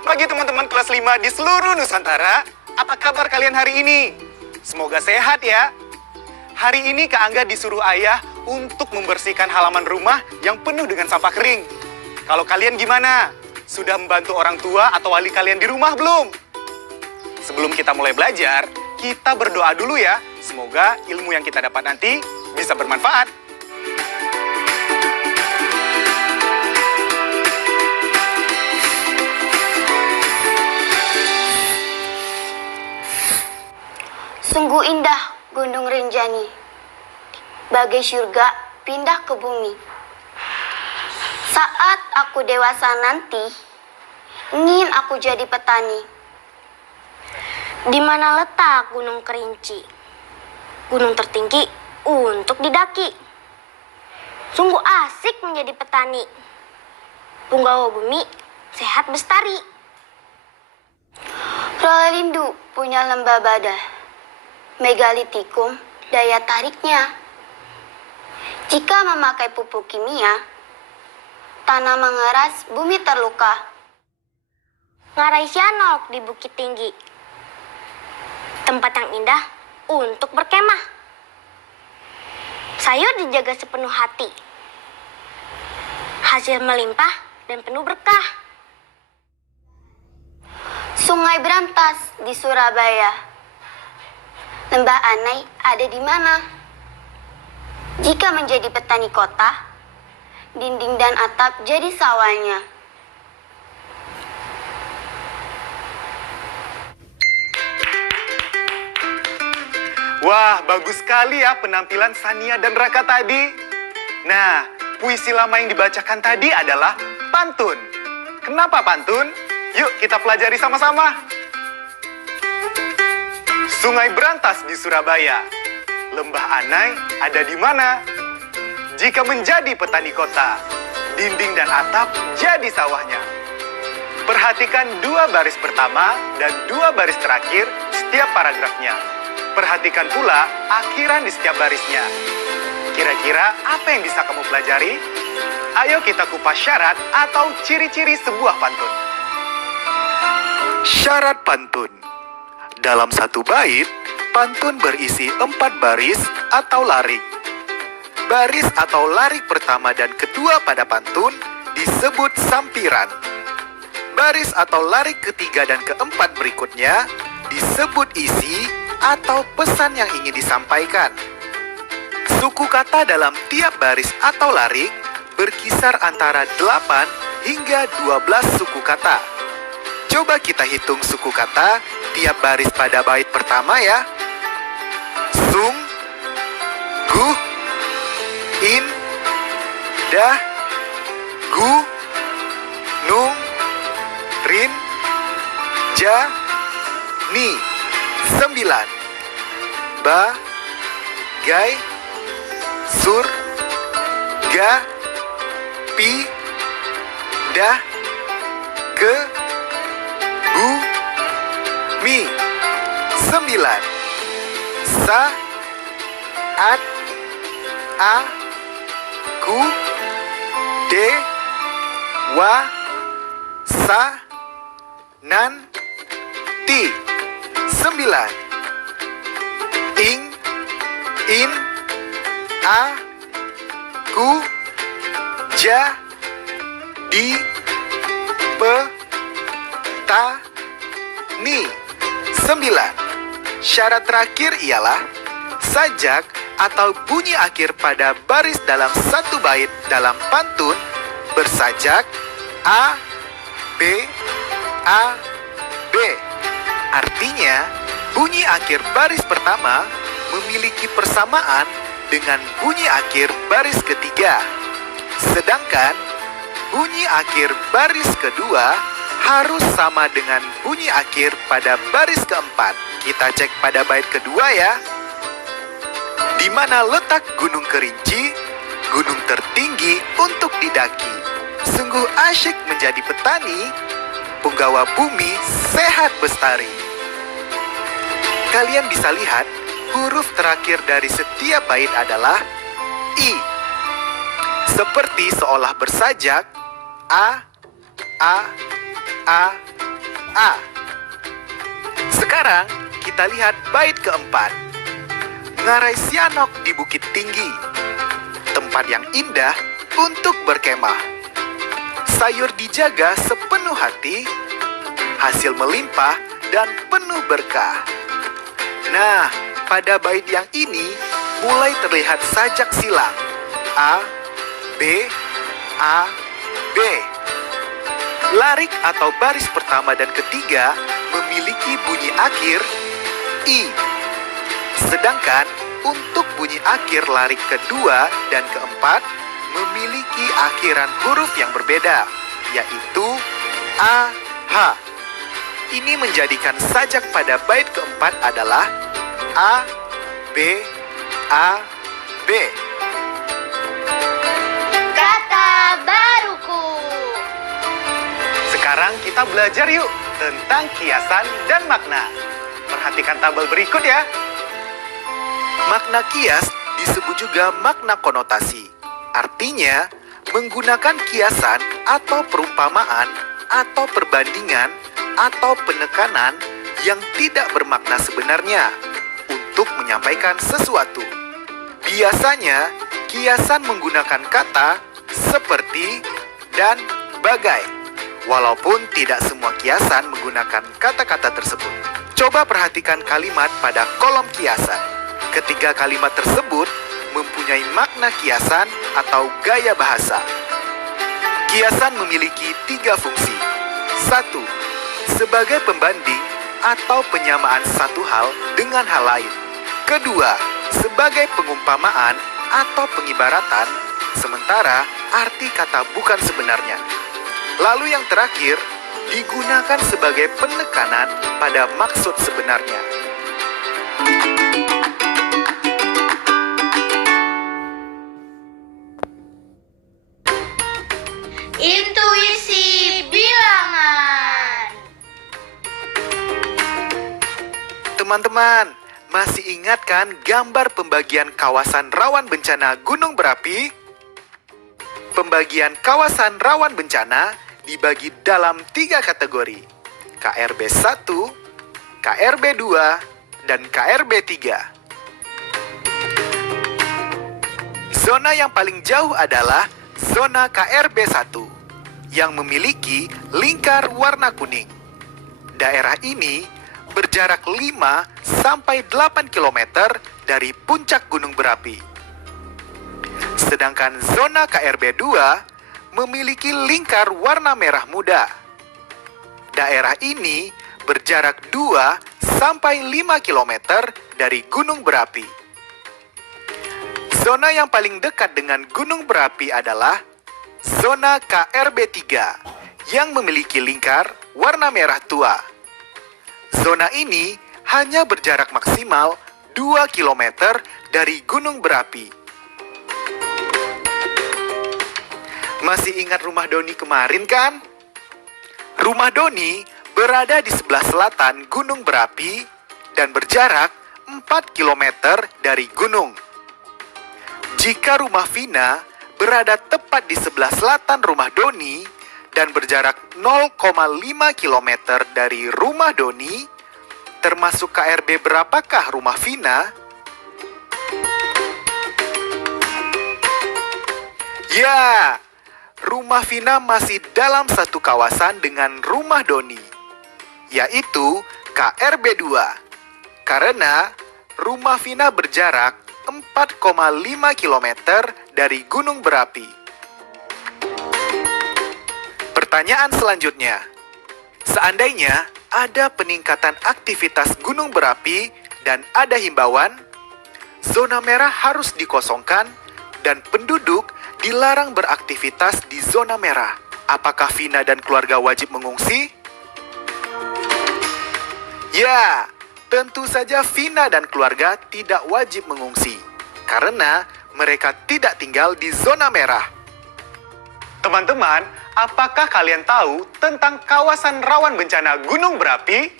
Selamat pagi teman-teman kelas 5 di seluruh Nusantara. Apa kabar kalian hari ini? Semoga sehat ya. Hari ini Kak Angga disuruh ayah untuk membersihkan halaman rumah yang penuh dengan sampah kering. Kalau kalian gimana? Sudah membantu orang tua atau wali kalian di rumah belum? Sebelum kita mulai belajar, kita berdoa dulu ya. Semoga ilmu yang kita dapat nanti bisa bermanfaat. Sungguh indah Gunung Rinjani, bagai surga pindah ke bumi. Saat aku dewasa nanti, ingin aku jadi petani. Di mana letak Gunung Kerinci? Gunung tertinggi untuk didaki. Sungguh asik menjadi petani. Punggawa bumi sehat bestari. Rollindu punya lembah badah. Megalitikum daya tariknya. Jika memakai pupuk kimia, tanah mengeras, bumi terluka. Ngarai Sianok di Bukit Tinggi, tempat yang indah untuk berkemah. Sayur dijaga sepenuh hati, hasil melimpah dan penuh berkah. Sungai berantas di Surabaya. Lembah Anai ada di mana? Jika menjadi petani kota, dinding dan atap jadi sawahnya. Wah, bagus sekali ya penampilan Sania dan Raka tadi. Nah, puisi lama yang dibacakan tadi adalah pantun. Kenapa pantun? Yuk kita pelajari sama-sama. Sungai berantas di Surabaya. Lembah Anai ada di mana? Jika menjadi petani kota, dinding dan atap jadi sawahnya. Perhatikan dua baris pertama dan dua baris terakhir setiap paragrafnya. Perhatikan pula akhiran di setiap barisnya. Kira-kira apa yang bisa kamu pelajari? Ayo kita kupas syarat atau ciri-ciri sebuah pantun. Syarat pantun. Dalam satu bait, pantun berisi 4 baris atau larik. Baris atau larik pertama dan kedua pada pantun disebut sampiran. Baris atau larik ketiga dan keempat berikutnya disebut isi atau pesan yang ingin disampaikan. Suku kata dalam tiap baris atau larik berkisar antara 8 hingga 12 suku kata. Coba kita hitung suku kata tiap baris pada bait pertama ya. Sung, guh, in, dah, gu, nung, rin, ja, ni. 9. Ba, gai, sur, ga, pi, dah, ke, bu, mi. 9. Sa, at, a, ku, de, wa, sa, nan, ti. 9. Ing, in, a, ku, ja, di, pe, ta, ni. 9. Syarat terakhir ialah sajak atau bunyi akhir pada baris dalam satu bait dalam pantun bersajak A, B, A, B. Artinya, bunyi akhir baris pertama memiliki persamaan dengan bunyi akhir baris ketiga. Sedangkan, bunyi akhir baris kedua harus sama dengan bunyi akhir pada baris keempat. Kita cek pada bait kedua ya. Di mana letak Gunung Kerinci, gunung tertinggi untuk didaki. Sungguh asyik menjadi petani, punggawa bumi sehat bestari. Kalian bisa lihat, huruf terakhir dari setiap bait adalah I. Seperti seolah bersajak, A, A, A. Sekarang kita lihat bait keempat. Ngarai Sianok di Bukit Tinggi, tempat yang indah untuk berkemah. Sayur dijaga sepenuh hati, hasil melimpah dan penuh berkah. Nah, pada bait yang ini mulai terlihat sajak silang. A, B, A, B. Larik atau baris pertama dan ketiga memiliki bunyi akhir I. Sedangkan untuk bunyi akhir larik kedua dan keempat memiliki akhiran huruf yang berbeda, yaitu A, H. Ini menjadikan sajak pada bait keempat adalah A, B, A, B. Kata baruku. Sekarang kita belajar yuk tentang kiasan dan makna. Perhatikan tabel berikut ya. Makna kias disebut juga makna konotasi. Artinya, menggunakan kiasan atau perumpamaan atau perbandingan atau penekanan yang tidak bermakna sebenarnya untuk menyampaikan sesuatu. Biasanya, kiasan menggunakan kata seperti dan bagai. Walaupun tidak semua kiasan menggunakan kata-kata tersebut. Coba perhatikan kalimat pada kolom kiasan. Ketiga kalimat tersebut mempunyai makna kiasan atau gaya bahasa. Kiasan memiliki 3 fungsi. 1. Sebagai pembanding atau penyamaan satu hal dengan hal lain. Kedua, sebagai pengumpamaan atau pengibaratan, sementara arti kata bukan sebenarnya. Lalu yang terakhir, digunakan sebagai penekanan pada maksud sebenarnya. Intuisi bilangan. Teman-teman, masih ingat kan gambar pembagian kawasan rawan bencana gunung berapi? Pembagian kawasan rawan bencana dibagi dalam 3 kategori, KRB 1, KRB 2, dan KRB 3. Zona yang paling jauh adalah zona KRB 1 yang memiliki lingkar warna kuning. Daerah ini berjarak 5-8 km dari puncak gunung berapi. Sedangkan zona KRB 2 memiliki lingkar warna merah muda. Daerah ini berjarak 2-5 km dari gunung berapi. Zona yang paling dekat dengan gunung berapi adalah zona KRB 3 yang memiliki lingkar warna merah tua. Zona ini hanya berjarak maksimal 2 km dari gunung berapi. Masih ingat rumah Doni kemarin kan? Rumah Doni berada di sebelah selatan gunung berapi dan berjarak 4 km dari gunung. Jika rumah Vina berada tepat di sebelah selatan rumah Doni dan berjarak 0,5 km dari rumah Doni, termasuk KRB berapakah rumah Vina? Ya, rumah Vina masih dalam satu kawasan dengan rumah Doni, yaitu KRB 2. Karena rumah Vina berjarak 4,5 km dari gunung berapi. Pertanyaan selanjutnya, seandainya ada peningkatan aktivitas gunung berapi dan ada himbauan, zona merah harus dikosongkan dan penduduk dilarang beraktivitas di zona merah. Apakah Vina dan keluarga wajib mengungsi? Ya, tentu saja Vina dan keluarga tidak wajib mengungsi, karena mereka tidak tinggal di zona merah. Teman-teman, apakah kalian tahu tentang kawasan rawan bencana gunung berapi?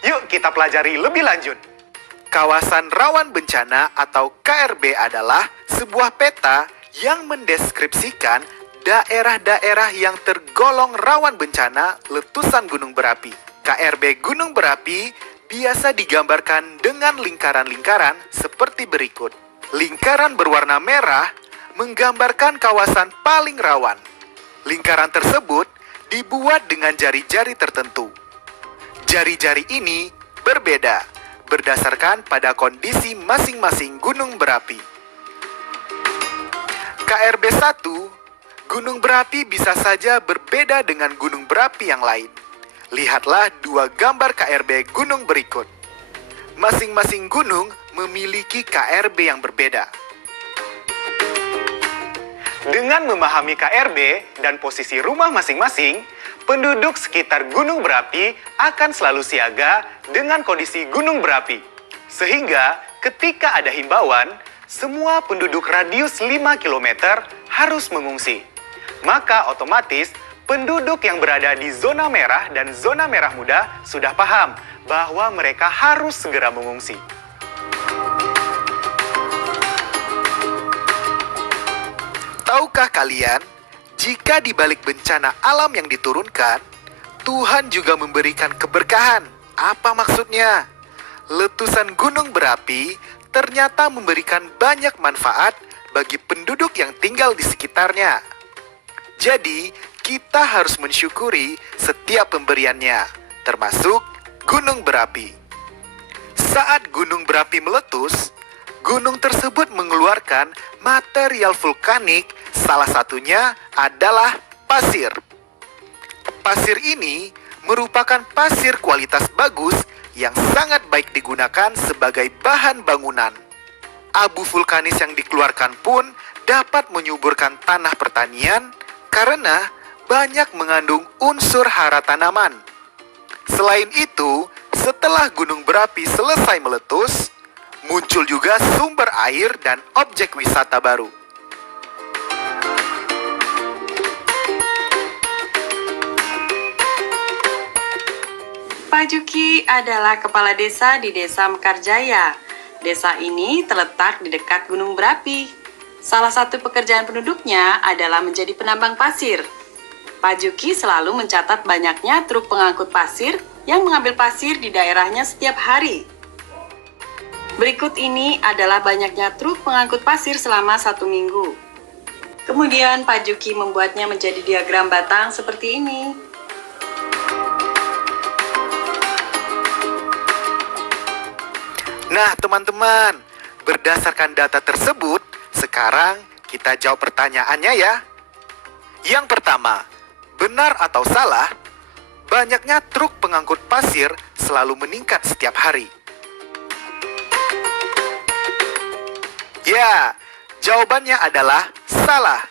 Yuk kita pelajari lebih lanjut. Kawasan rawan bencana atau KRB adalah sebuah peta yang mendeskripsikan daerah-daerah yang tergolong rawan bencana letusan gunung berapi. KRB gunung berapi biasa digambarkan dengan lingkaran-lingkaran seperti berikut. Lingkaran berwarna merah menggambarkan kawasan paling rawan. Lingkaran tersebut dibuat dengan jari-jari tertentu. Jari-jari ini berbeda berdasarkan pada kondisi masing-masing gunung berapi. KRB 1, gunung berapi bisa saja berbeda dengan gunung berapi yang lain. Lihatlah dua gambar KRB gunung berikut. Masing-masing gunung memiliki KRB yang berbeda. Dengan memahami KRB dan posisi rumah masing-masing, penduduk sekitar gunung berapi akan selalu siaga dengan kondisi gunung berapi. Sehingga ketika ada himbauan, semua penduduk radius 5 km harus mengungsi. Maka otomatis penduduk yang berada di zona merah dan zona merah muda sudah paham bahwa mereka harus segera mengungsi. Tahukah kalian, jika di balik bencana alam yang diturunkan, Tuhan juga memberikan keberkahan. Apa maksudnya? Letusan gunung berapi ternyata memberikan banyak manfaat bagi penduduk yang tinggal di sekitarnya. Jadi, kita harus mensyukuri setiap pemberiannya, termasuk gunung berapi. Saat gunung berapi meletus, gunung tersebut mengeluarkan material vulkanik, salah satunya adalah pasir. Pasir ini merupakan pasir kualitas bagus yang sangat baik digunakan sebagai bahan bangunan. Abu vulkanis yang dikeluarkan pun dapat menyuburkan tanah pertanian karena banyak mengandung unsur hara tanaman. Selain itu, setelah gunung berapi selesai meletus, muncul juga sumber air dan objek wisata baru. Pak Juki adalah kepala desa di Desa Mekarjaya. Desa ini terletak di dekat gunung berapi. Salah satu pekerjaan penduduknya adalah menjadi penambang pasir. Pak Juki selalu mencatat banyaknya truk pengangkut pasir yang mengambil pasir di daerahnya setiap hari. Berikut ini adalah banyaknya truk pengangkut pasir selama 1 minggu. Kemudian Pak Juki membuatnya menjadi diagram batang seperti ini. Nah, teman-teman, berdasarkan data tersebut, sekarang kita jawab pertanyaannya ya. Yang pertama, benar atau salah, banyaknya truk pengangkut pasir selalu meningkat setiap hari. Ya, jawabannya adalah salah.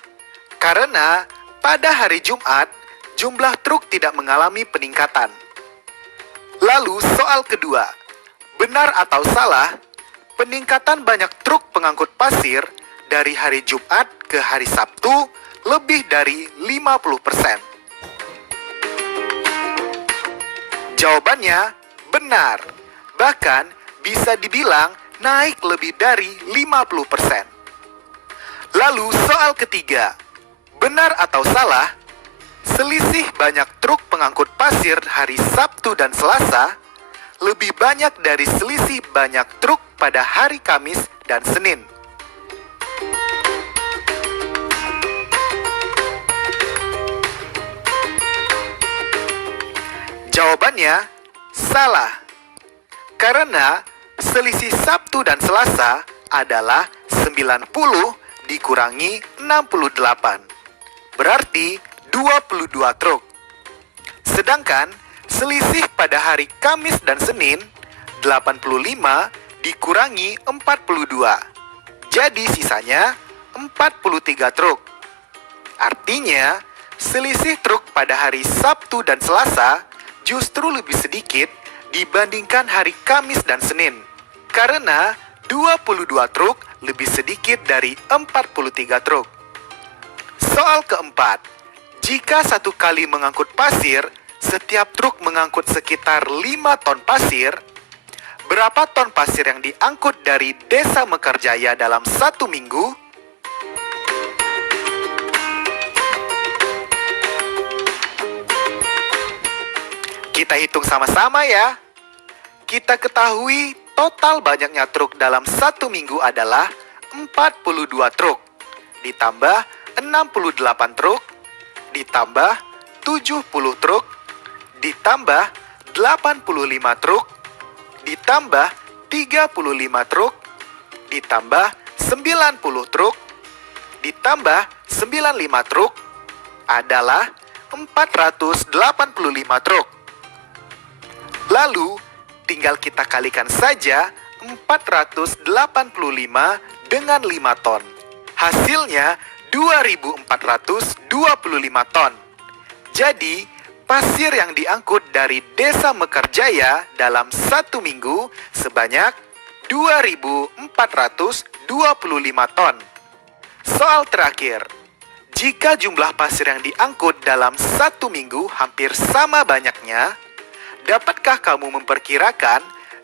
Karena pada hari Jumat, jumlah truk tidak mengalami peningkatan. Lalu soal kedua, benar atau salah, peningkatan banyak truk pengangkut pasir dari hari Jumat ke hari Sabtu lebih dari 50%. Jawabannya benar. Bahkan bisa dibilang naik lebih dari 50%. Lalu soal ketiga, benar atau salah, selisih banyak truk pengangkut pasir hari Sabtu dan Selasa lebih banyak dari selisih banyak truk pada hari Kamis dan Senin. Jawabannya salah. Karena selisih Sabtu dan Selasa adalah 90 dikurangi 68. Berarti 22 truk. Sedangkan selisih pada hari Kamis dan Senin 85 dikurangi 42. Jadi sisanya 43 truk. Artinya selisih truk pada hari Sabtu dan Selasa justru lebih sedikit dibandingkan hari Kamis dan Senin. Karena 22 truk lebih sedikit dari 43 truk. Soal keempat, jika satu kali mengangkut pasir, setiap truk mengangkut sekitar 5 ton pasir, berapa ton pasir yang diangkut dari Desa Mekarjaya dalam 1 minggu? Kita hitung sama-sama ya. Kita ketahui total banyaknya truk dalam satu minggu adalah 42 truk. Ditambah 68 truk. Ditambah 70 truk. Ditambah 85 truk. Ditambah 35 truk. Ditambah 90 truk. Ditambah 95 truk. Adalah 485 truk. Lalu, tinggal kita kalikan saja 485 dengan 5 ton. Hasilnya 2.425 ton. Jadi, pasir yang diangkut dari Desa Mekarjaya dalam satu minggu sebanyak 2.425 ton. Soal terakhir, jika jumlah pasir yang diangkut dalam satu minggu hampir sama banyaknya, dapatkah kamu memperkirakan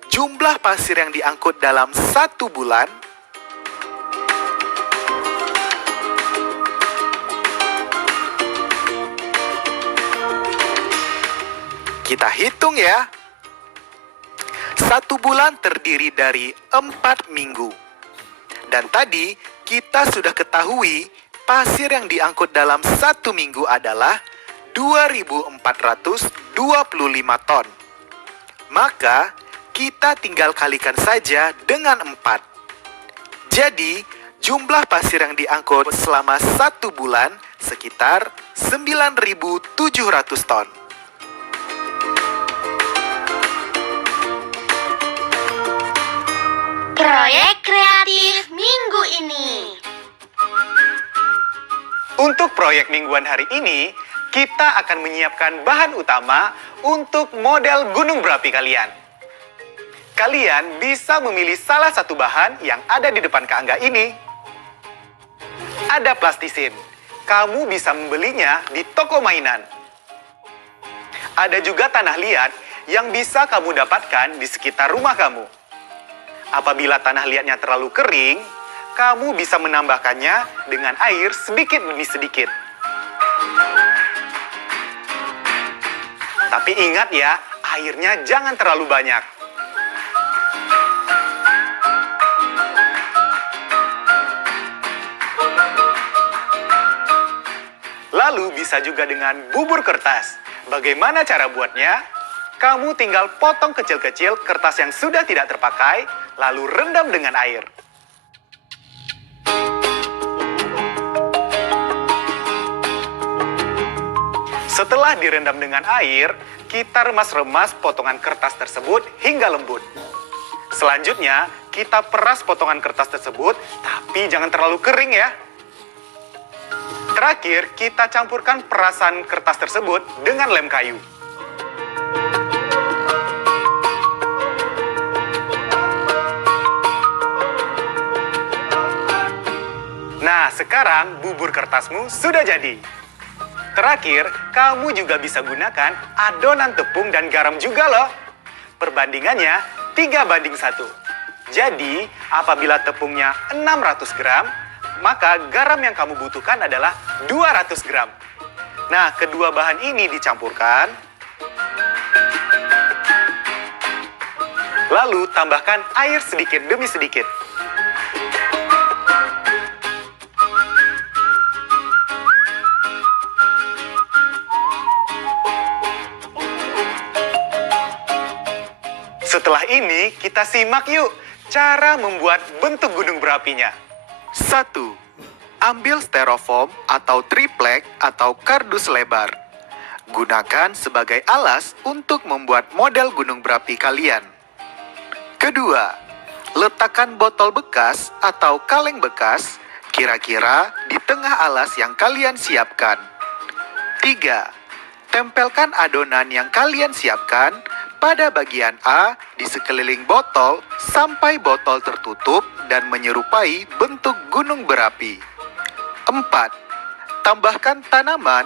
jumlah pasir yang diangkut dalam satu bulan? Kita hitung ya. Satu bulan terdiri dari 4 minggu. Dan tadi kita sudah ketahui pasir yang diangkut dalam satu minggu adalah 2.425 ton. Maka, kita tinggal kalikan saja dengan 4. Jadi, jumlah pasir yang diangkut selama satu bulan sekitar 9.700 ton. Proyek kreatif minggu ini. Untuk proyek mingguan hari ini, kita akan menyiapkan bahan utama untuk model gunung berapi kalian. Kalian bisa memilih salah satu bahan yang ada di depan Kak Angga ini. Ada plastisin. Kamu bisa membelinya di toko mainan. Ada juga tanah liat yang bisa kamu dapatkan di sekitar rumah kamu. Apabila tanah liatnya terlalu kering, kamu bisa menambahkannya dengan air sedikit demi sedikit. Tapi ingat ya, airnya jangan terlalu banyak. Lalu bisa juga dengan bubur kertas. Bagaimana cara buatnya? Kamu tinggal potong kecil-kecil kertas yang sudah tidak terpakai, lalu rendam dengan air. Setelah direndam dengan air, kita remas-remas potongan kertas tersebut hingga lembut. Selanjutnya, kita peras potongan kertas tersebut, tapi jangan terlalu kering ya. Terakhir, kita campurkan perasan kertas tersebut dengan lem kayu. Nah, sekarang bubur kertasmu sudah jadi. Terakhir, kamu juga bisa gunakan adonan tepung dan garam juga loh. Perbandingannya 3:1. Jadi, apabila tepungnya 600 gram, maka garam yang kamu butuhkan adalah 200 gram. Nah, kedua bahan ini dicampurkan. Lalu, tambahkan air sedikit demi sedikit. Setelah ini, kita simak yuk cara membuat bentuk gunung berapinya. 1. Ambil styrofoam atau triplek atau kardus lebar. Gunakan sebagai alas untuk membuat model gunung berapi kalian. Kedua, letakkan botol bekas atau kaleng bekas kira-kira di tengah alas yang kalian siapkan. 3. Tempelkan adonan yang kalian siapkan pada bagian A di sekeliling botol sampai botol tertutup dan menyerupai bentuk gunung berapi. 4. Tambahkan tanaman,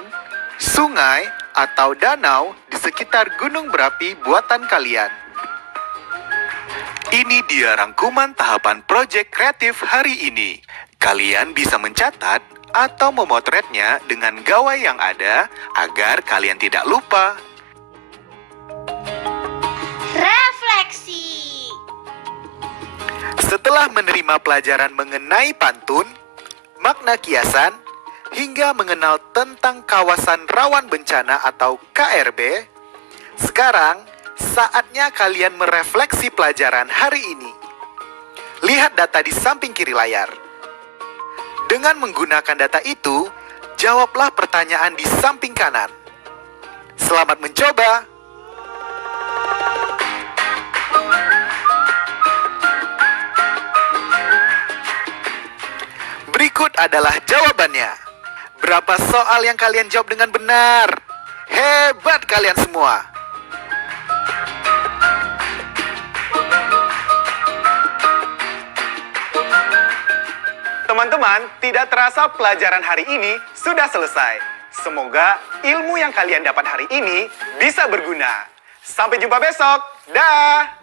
sungai, atau danau di sekitar gunung berapi buatan kalian. Ini dia rangkuman tahapan proyek kreatif hari ini. Kalian bisa mencatat atau memotretnya dengan gawai yang ada agar kalian tidak lupa. Setelah menerima pelajaran mengenai pantun, makna kiasan, hingga mengenal tentang kawasan rawan bencana atau KRB, sekarang saatnya kalian merefleksi pelajaran hari ini. Lihat data di samping kiri layar. Dengan menggunakan data itu, jawablah pertanyaan di samping kanan. Selamat mencoba! Berikut adalah jawabannya. Berapa soal yang kalian jawab dengan benar? Hebat kalian semua! Teman-teman, tidak terasa pelajaran hari ini sudah selesai. Semoga ilmu yang kalian dapat hari ini bisa berguna. Sampai jumpa besok. Dah!